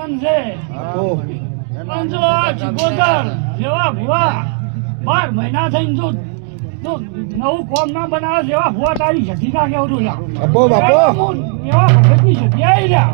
આનંદ છે અંજો આ ચિકોતર જેવા ભુવા 12 મહિના થઈને જો નવું કોમ ના બનાવે જેવા ભુવા તારી જતી ના કેવડું લા બાપો એવા ભગતની જતી આવી રહ્યા